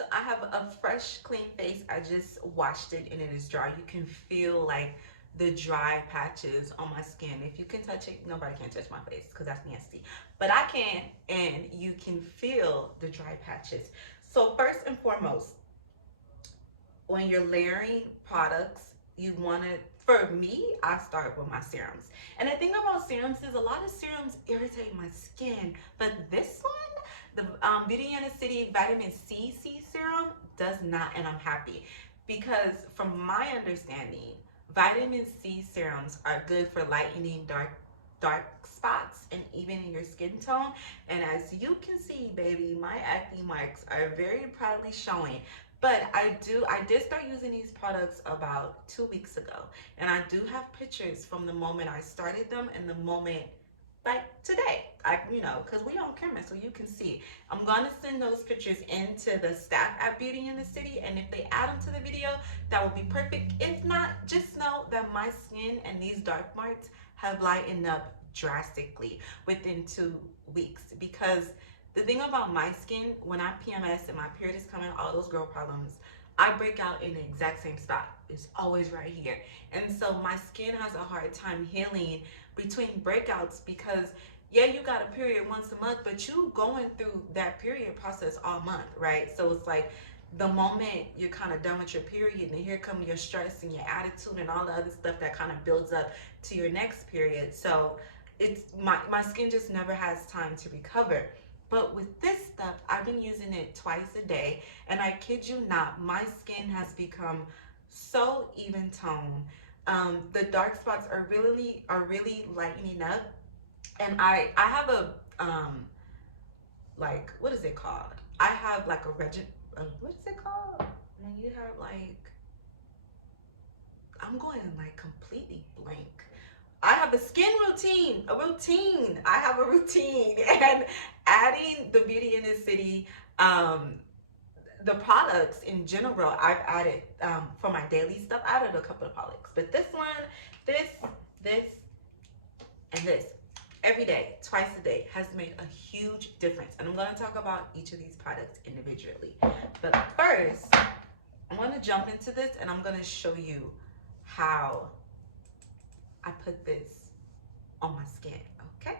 So I have a fresh, clean face. I just washed it and it is dry. You can feel like the dry patches on my skin. If you can touch it, nobody can touch my face because that's nasty. But I can, and you can feel the dry patches. So first and foremost, when you're layering products, you want to, for me, I start with my serums. And the thing about serums is a lot of serums irritate my skin, but this one, the Beauty in the City Vitamin C serum, does not, and I'm happy. Because from my understanding, vitamin C serums are good for lightening dark spots and even in your skin tone. And as you can see, baby, my acne marks are very proudly showing. But I did start using these products about 2 weeks ago. And I do have pictures from the moment I started them and the moment like today. Because we on camera, so you can see. I'm gonna send those pictures into the staff at Beauty in the City, and if they add them to the video, that would be perfect. If not, just know that my skin and these dark marks have lightened up drastically within 2 weeks. Because the thing about my skin, when I PMS and my period is coming, all those girl problems, I break out in the exact same spot. It's always right here. And so my skin has a hard time healing between breakouts because, yeah, you got a period once a month, but you going through that period process all month, right? So it's like the moment you're kind of done with your period, and here come your stress and your attitude and all the other stuff that kind of builds up to your next period. So it's my skin just never has time to recover. But with this stuff, I've been using it twice a day, and I kid you not, my skin has become so even tone. The dark spots are really lightening up, and I have a like, what is it called? I have like a what is it called? When you have like, I'm going like completely blank. I have a skin routine, I have a routine, and adding the Beauty in the City, the products in general, I've added for my daily stuff. I added a couple of products, but this one, this, and this, every day, twice a day, has made a huge difference. And I'm going to talk about each of these products individually. But first, I'm going to jump into this, and I'm going to show you how I put this on my skin, okay?